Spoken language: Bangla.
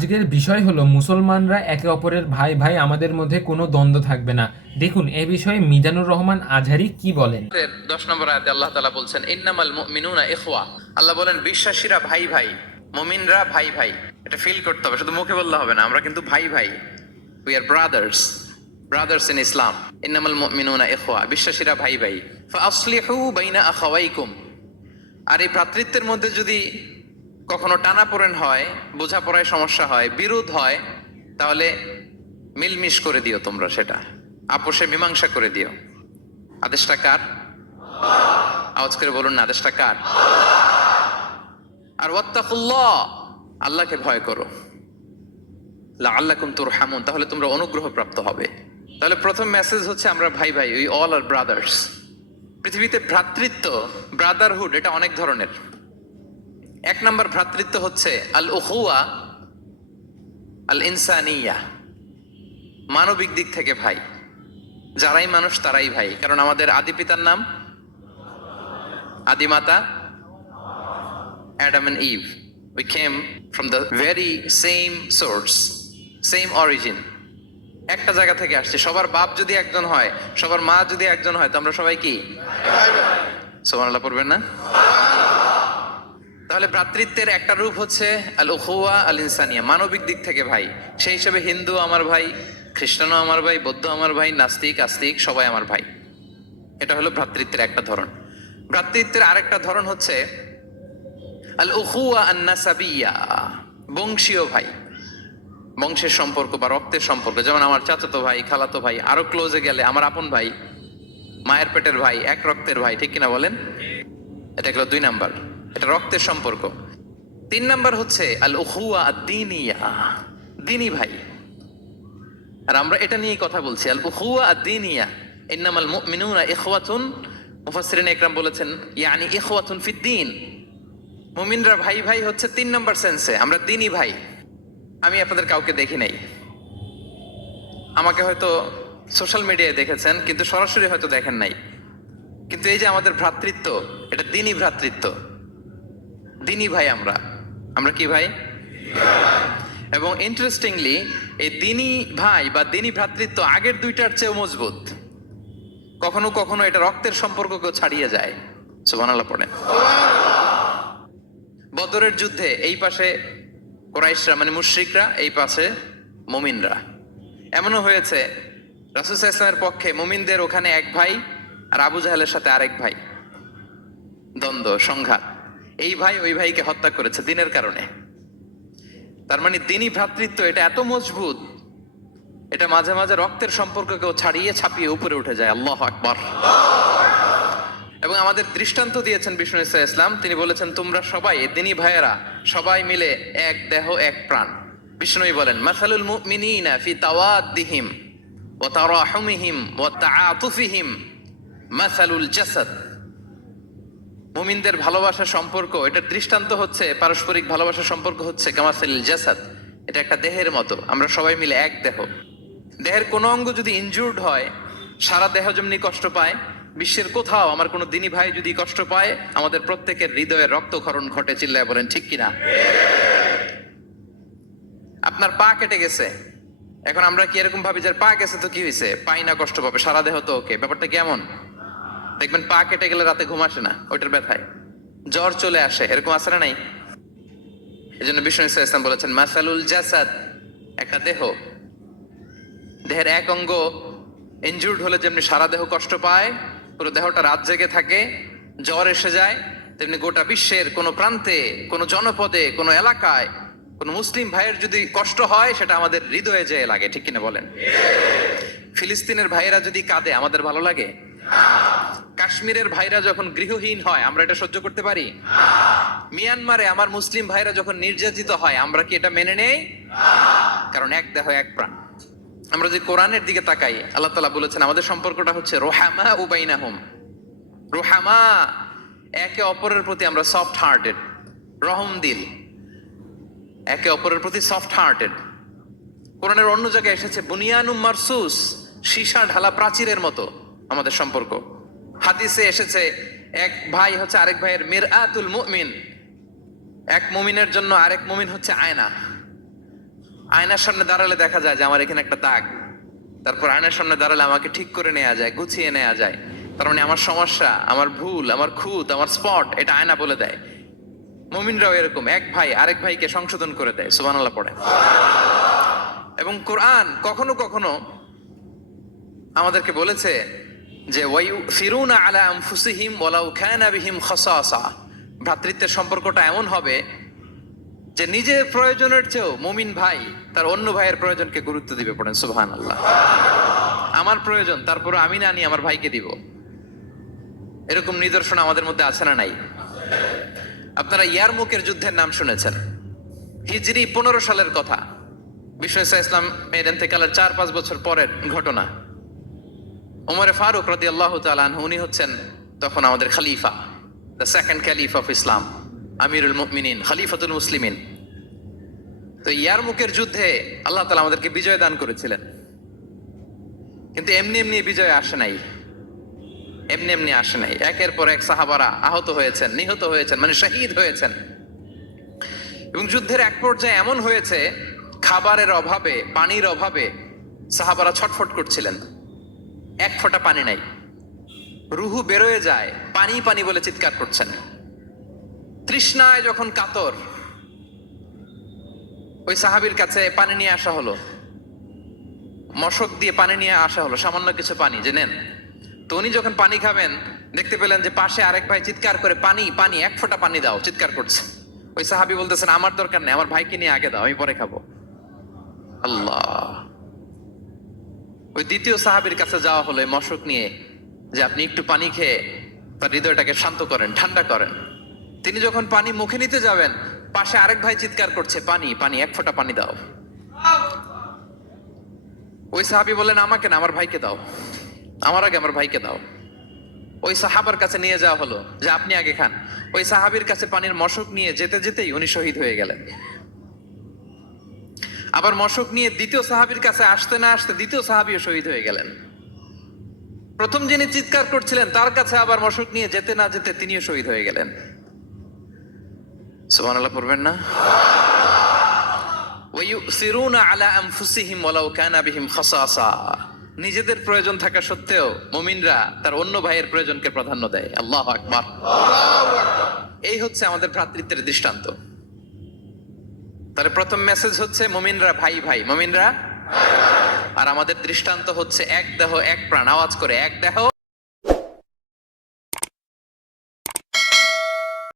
আজকের বিষয় হলো মুসলমানরা একে অপরের ভাই ভাই, আমাদের মধ্যে কোনো দ্বন্দ্ব থাকবে না। দেখুন এ বিষয়ে মিজানুর রহমান আজহারি কি বলেন। 10 নম্বর আয়াতে আল্লাহ তাআলা বলছেন ইন্নামাল মুমিনুনা ইখওয়া। আল্লাহ বলেন বিশ্বাসীরা ভাই ভাই, মুমিনরা ভাই ভাই। এটা ফিল করতে হবে, শুধু মুখে বললে হবে না। আমরা কিন্তু ভাই ভাই, we are brothers, brothers in Islam. ইন্নামাল মুমিনুনা ইখওয়া, বিশ্বাসীরা ভাই ভাই। ফাআসলিহু বাইনা আখাওয়াইকুম। আর এই ভ্রাতৃত্বের মধ্যে যদি কখনো টানাপোড়েন হয়, বোঝাপড়ায় সমস্যা হয়, বিরোধ হয়, তাহলে মিলমিশ করে দিও, তোমরা সেটা আপোষে মীমাংসা করে দিও। আদেশটা কার? আওয়াজ করে বলুন না, আদেশটা কার? আর ওয়াত্তাকুল্লাহ, আল্লাহকে ভয় করো। লাআল্লাকুম তুরহামুন, তাহলে তোমরা অনুগ্রহ প্রাপ্ত হবে। তাহলে প্রথম মেসেজ হচ্ছে আমরা ভাই ভাই, উই অল আর ব্রাদার্স। পৃথিবীতে ভ্রাতৃত্ব, ব্রাদারহুড, এটা অনেক ধরনের। এক নম্বর ভ্রাতৃত্ব হচ্ছে আল উখুয়া আল ইনসানিয়া, মানবিক দিক থেকে ভাই। যারাই মানুষ তারাই ভাই, কারণ আমাদের আদি পিতার নাম, আদিমাতা Adam and Eve. We came from the very same source, same origin. একটা জায়গা থেকে আসছে। সবার বাপ যদি একজন হয়, সবার মা যদি একজন হয়, তো আমরা সবাই কি? সুবহানাল্লাহ পড়বেন না? তাহলে ভ্রাতৃত্বের একটা রূপ হচ্ছে আল উখুয়া আল ইনসানিয়া, মানবিক দিক থেকে ভাই। সেই হিসেবে হিন্দু আমার ভাই, খ্রিস্টানও আমার ভাই, বৌদ্ধ আমার ভাই, নাস্তিক আস্তিক সবাই আমার ভাই। এটা হলো ভ্রাতৃত্বের একটা ধরন। ভ্রাতৃত্বের আরেকটা ধরন হচ্ছে আল উখুয়া আন নাসাবিয়া, বংশীয় ভাই, বংশের সম্পর্ক বা রক্তের সম্পর্ক। যেমন আমার চাচাতো ভাই, খালাতো ভাই, আরো ক্লোজে গেলে আমার আপন ভাই, মায়ের পেটের ভাই, এক রক্তের ভাই, ঠিক কিনা বলেন? এটা গেল 2 নাম্বার, এটা রক্তের সম্পর্ক। 3 নাম্বার হচ্ছে আল উখুয়া আদ-দীনিয়া, দ্বীনি ভাই। আর আমরা এটা নিয়েই কথা বলছি, আল উখুয়া আদ-দীনিয়া। ইন্নামাল মুমিনুনা ইখওয়াতুন, মুফাসসিরিন ইকরাম বলেছেন ইয়ানি ইখওয়াতুন ফিদ-দীন। মুমিনরা ভাই ভাই হচ্ছে 3 নাম্বার সেন্সে, আমরা দ্বীনি ভাই। আমি আপনাদের কাউকে দেখি নাই, আমাকে হয়তো সোশ্যাল মিডিয়ায় দেখেছেন, কিন্তু সরাসরি হয়তো দেখেন নাই। কিন্তু এই যে আমাদের ভ্রাতৃত্ব, এটা দ্বীনি ভ্রাতৃত্ব, দ্বীনি ভাই। আমরা আমরা কি ভাই? এবং ইন্টারেস্টিংলি এই দ্বীনি ভাই বা দ্বীনি ভ্রাতৃত্ব আগের দুইটার চেয়েও মজবুত। কখনো কখনো এটা রক্তের সম্পর্ককেও ছাড়িয়ে যায়। সুবহানাল্লাহ পড়েন। বদরের যুদ্ধে এই পাশে কুরাইশরা মানে মুশরিকরা, এই পাশে মুমিনরা। এমনও হয়েছে রাসূল সাল্লাল্লাহু আলাইহি ওয়াসাল্লামের পক্ষে মুমিনদের ওখানে এক ভাই, আর আবু জাহেলের সাথে আরেক ভাই, দ্বন্দ্ব সংঘাত। এই ভাই ওই ভাইকে হত্যা করেছে দ্বীনের কারণে। তার মানে দ্বীনি ভ্রাতৃত্ব এটা এত মজবুত, এটা মাঝে মাঝে রক্তের সম্পর্ককেও ছাড়িয়ে ছাপিয়ে উপরে উঠে যায়। আল্লাহু আকবার। এবং আমাদের দৃষ্টান্ত দিয়েছেন বিষ্ণু ইসা ইসলাম। তিনি বলেছেন তোমরা সবাই দ্বীনি ভাইয়েরা, সবাই মিলে এক দেহ এক প্রাণ। বিষ্ণুই বলেন মাসালুল মুমিনিনা ফি তাওয়াদ্দিহিম ওয়া তারাহুমিহিম ওয়া তাআতুফিহিম মাসালুল জাসাদ। মুমিনদের ভালোবাসার সম্পর্ক, এটার দৃষ্টান্ত হচ্ছে পারস্পরিক ভালোবাসার সম্পর্ক হচ্ছে কামাসালিল জাসাদ, এটা একটা দেহের মতো। আমরা সবাই মিলে এক দেহ। দেহের কোনো অঙ্গ যদি ইনজুর্ড হয়, সারা দেহ যেমনি কষ্ট পায়, বিশ্বের কোথাও আমার কোনো দ্বীনি ভাই যদি কষ্ট পায়, আমাদের প্রত্যেকের হৃদয়ে রক্তক্ষরণ ঘটে। চিল্লায় বলেন ঠিক কিনা? আপনার পা কেটে গেছে, এখন আমরা কি এরকম ভাবি যে পা গেছে তো কি হয়েছে, পাই না, কষ্ট পাবে, সারা দেহ তো ওকে। ব্যাপারটা কেমন? দেখবেন পা কেটে গেলে রাতে ঘুম আসে না, ওইটার ব্যথায় জ্বর চলে আসে, এরকম আসে না নাই? এই জন্য বিষ্ণু ইসলাম বলেছেন মাসালুল জাসাদ, একটা দেহ, দেহের এক অঙ্গ ইনজুর্ড হলে যেমনি সারা দেহ কষ্ট পায়, পুরো দেহটা রাত জেগে থাকে, জ্বর এসে যায়, তেমনি গোটা বিশ্বের কোনো প্রান্তে, কোনো জনপদে, কোনো এলাকায় কোনো মুসলিম ভাইয়ের যদি কষ্ট হয়, সেটা আমাদের হৃদয়ে যেয়ে লাগে। ঠিক কিনা বলেন? ফিলিস্তিনের ভাইয়েরা যদি কাঁদে, আমাদের ভালো লাগে? কাশ্মীরের ভাইরা যখন গৃহহীন হয়, আমরা এটা সহ্য করতে পারি? মিয়ানমারে আমার মুসলিম ভাইরা যখন নির্যাতিত হয়, আমরা কি এটা মেনে নেই? কারণ এক দেহ এক প্রাণ। আমরা যে কোরআনের দিকে তাকাই, আল্লাহ তাআলা বলেছেন আমাদের সম্পর্কটা হচ্ছে রোহামা ও বাইনাহুম। রোহামা, একে অপরের প্রতি আমরা সফট হার্টেড, রহম দিল, একে অপরের প্রতি সফট হার্টেড। কোরআনের অন্য জায়গায় এসেছে বুনিয়ানুম মারসুস, সীসা ঢালা প্রাচীরের মতো আমাদের সম্পর্ক। হাদিসে এসেছে এক ভাই হচ্ছে আরেক ভাইয়ের মিরআতুল মুমিন, এক মুমিনের জন্য আরেক মুমিন হচ্ছে আয়না। আয়নার সামনে দাঁড়ালে দেখা যায় যে আমার এখানে একটা দাগ, তারপর আয়নার সামনে দাঁড়ালে আমাকে ঠিক করে নেওয়া যায়, গুছিয়ে নেওয়া যায়। তার মানে আমার সমস্যা, আমার ভুল, আমার খুঁত, আমার স্পট, এটা আয়না বলে দেয়। মুমিনরাও এরকম, এক ভাই আরেক ভাইকে সংশোধন করে দেয়। সুবহানাল্লাহ পড়ে। এবং কোরআন কখনো কখনো আমাদেরকে বলেছে যে ওয়ায়ুসিরুনা আলা আনফুসিহিম ওয়ালাউ কানা বিহিম খাসাসা, ভ্রাতৃত্বের সম্পর্কটা এমন হবে যে নিজের প্রয়োজনের চেয়েও মুমিন ভাই তার অন্য ভাইয়ের প্রয়োজনকে গুরুত্ব দিবে। পড়েন সুবহানাল্লাহ। আমার প্রয়োজন, তারপরে আমি না নিয়ে আমার ভাইকে দিব। এরকম নিদর্শন আমাদের মধ্যে আছে না নাই? আপনারা ইয়ারমুকের যুদ্ধের নাম শুনেছেন, হিজরি 15 সালের কথা। বিশ্ব ইসলাম এর ইন্তেকালের 4-5 বছর পরের ঘটনা। ওমরে ফারুক রাদিয়াল্লাহু তাআলা আনহু, উনি হচ্ছেন তখন আমাদের খলিফা, the second caliph of Islam, আমিরুল মুমিনিন, খলিফাতুল মুসলিমিন। তো ইয়ারমুকের যুদ্ধে আল্লাহ তাআলা আমাদেরকে বিজয় দান করেছিলেন, কিন্তু এমনি এমনি বিজয় আসে নাই, এমনি এমনি আসে নাই। একের পর এক সাহাবারা আহত হয়েছেন, নিহত হয়েছেন, মানে শহীদ হয়েছেন। এবং যুদ্ধের এক পর্যায়ে এমন হয়েছে, খাবারের অভাবে, পানির অভাবে সাহাবারা ছটফট করছিলেন। এক ফোঁটা পানি নাই, রুহু বেরোয় যায়, পানি পানি বলে চিৎকার করছেন। তৃষ্ণায় যখন কাতর, ওই সাহাবীর কাছে পানি নিয়ে আসা হলো, মশক দিয়ে পানি নিয়ে আসা হলো, সামান্য কিছু পানি, যে নেন। তো উনি যখন পানি খাবেন, দেখতে পেলেন যে পাশে আরেক ভাই চিৎকার করে পানি পানি, এক ফোঁটা পানি দাও, চিৎকার করছে। ওই সাহাবী বলতেছেন আমার দরকার নেই, আমার ভাইকে নিয়ে আগে দাও, আমি পরে খাবো। আল্লাহ। ওই দ্বিতীয় সাহাবীর কাছে যাওয়া হলো এই মশক নিয়ে, যে আপনি একটু পানি খেয়ে তার হৃদয়টাকে শান্ত করেন, ঠান্ডা করেন। তিনি যখন পানি মুখে নিতে যাবেন, পাশে আরেক ভাই চিৎকার করছে পানি পানি, এক ফোঁটা পানি দাও। ওই সাহাবী বললেন আমাকে না, আমার ভাইকে দাও, আমার আগে আমার ভাইকে দাও। ওই সাহাবার কাছে নিয়ে যাওয়া হলো যে আপনি আগে খান। ওই সাহাবীর কাছে পানির মশক নিয়ে যেতে যেতেই উনি শহীদ হয়ে গেলেন। আবার মশক নিয়ে দ্বিতীয় সাহাবীর কাছে আসতে না আসতে দ্বিতীয় সাহাবীও শহীদ হয়ে গেলেন। প্রথম যিনি চিৎকার করছিলেন তার কাছে আবার মশক নিয়ে যেতে না যেতে তিনিও শহীদ হয়ে গেলেন। সুবহানাল্লাহ পড়বেন না? ওয়ায়ুসিরুনা আলা আনফুসিহিম ওয়ালাউ কানা বিহিম খাসাসা, নিজেদের প্রয়োজন থাকা সত্ত্বেও মুমিনরা তার অন্য ভাইয়ের প্রয়োজনকে প্রাধান্য দেয়। আল্লাহু আকবার। এই হচ্ছে আমাদের ভ্রাতৃত্বের দৃষ্টান্ত। তাহলে প্রথম মেসেজ হচ্ছে মুমিনরা ভাই ভাই, মুমিনরা। আর আমাদের দৃষ্টান্ত হচ্ছে এক দেহ এক প্রাণ। আওয়াজ করে, এক দেহ